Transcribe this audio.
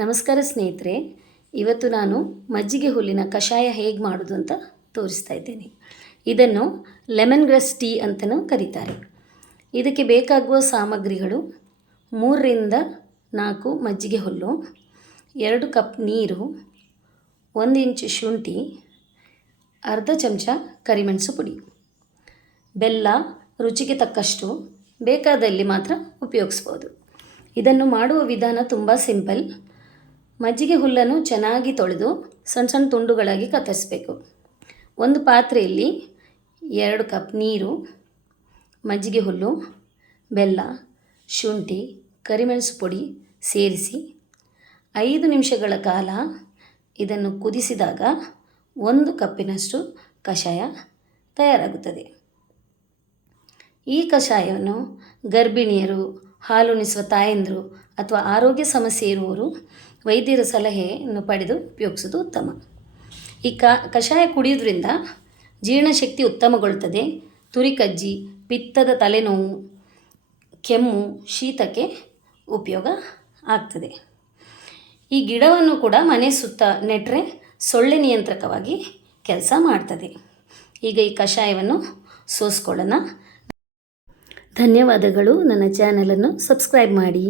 ನಮಸ್ಕಾರ ಸ್ನೇಹಿತರೆ, ಇವತ್ತು ನಾನು ಮಜ್ಜಿಗೆ ಹುಲ್ಲಿನ ಕಷಾಯ ಹೇಗೆ ಮಾಡೋದು ಅಂತ ತೋರಿಸ್ತಾ ಇದ್ದೇನೆ. ಇದನ್ನು ಲೆಮನ್ ಗ್ರಾಸ್ ಟೀ ಅಂತಲೂ ಕರೀತಾರೆ. ಇದಕ್ಕೆ ಬೇಕಾಗುವ ಸಾಮಗ್ರಿಗಳು 3 ರಿಂದ 4 ಮಜ್ಜಿಗೆ ಹುಲ್ಲು, 2 ಕಪ್ ನೀರು, 1 ಇಂಚ್ ಶುಂಠಿ, ಅರ್ಧ ಚಮಚ ಕರಿಮೆಣಸು ಪುಡಿ, ಬೆಲ್ಲ ರುಚಿಗೆ ತಕ್ಕಷ್ಟು, ಬೇಕಾದಲ್ಲಿ ಮಾತ್ರ ಉಪಯೋಗಿಸ್ಬೋದು. ಇದನ್ನು ಮಾಡುವ ವಿಧಾನ ತುಂಬ ಸಿಂಪಲ್. ಮಜ್ಜಿಗೆ ಹುಲ್ಲನ್ನು ಚೆನ್ನಾಗಿ ತೊಳೆದು ಸಣ್ಣ ಸಣ್ಣ ತುಂಡುಗಳಾಗಿ ಕತ್ತರಿಸಬೇಕು. ಒಂದು ಪಾತ್ರೆಯಲ್ಲಿ 2 ಕಪ್ ನೀರು, ಮಜ್ಜಿಗೆ ಹುಲ್ಲು, ಬೆಲ್ಲ, ಶುಂಠಿ, ಕರಿಮೆಣಸು ಪುಡಿ ಸೇರಿಸಿ 5 ನಿಮಿಷಗಳ ಕಾಲ ಇದನ್ನು ಕುದಿಸಿದಾಗ 1 ಕಪ್ಪಿನಷ್ಟು ಕಷಾಯ ತಯಾರಾಗುತ್ತದೆ. ಈ ಕಷಾಯವನ್ನು ಗರ್ಭಿಣಿಯರು, ಹಾಲುಣಿಸುವ ತಾಯಂದಿರು ಅಥವಾ ಆರೋಗ್ಯ ಸಮಸ್ಯೆ ಇರುವವರು ವೈದ್ಯರ ಸಲಹೆಯನ್ನು ಪಡೆದು ಉಪಯೋಗಿಸೋದು ಉತ್ತಮ. ಈ ಕಷಾಯ ಕುಡಿಯೋದ್ರಿಂದ ಜೀರ್ಣಶಕ್ತಿ ಉತ್ತಮಗೊಳ್ಳುತ್ತದೆ. ತುರಿಕಜ್ಜಿ, ಪಿತ್ತದ ತಲೆನೋವು, ಕೆಮ್ಮು, ಶೀತಕ್ಕೆ ಉಪಯೋಗ ಆಗ್ತದೆ. ಈ ಗಿಡವನ್ನು ಕೂಡ ಮನೆ ಸುತ್ತ ನೆಟ್ಟರೆ ಸೊಳ್ಳೆ ನಿಯಂತ್ರಕವಾಗಿ ಕೆಲಸ ಮಾಡ್ತದೆ. ಈಗ ಈ ಕಷಾಯವನ್ನು ಸೋಸ್ಕೊಳ್ಳೋಣ. ಧನ್ಯವಾದಗಳು. ನನ್ನ ಚಾನಲನ್ನು ಸಬ್ಸ್ಕ್ರೈಬ್ ಮಾಡಿ.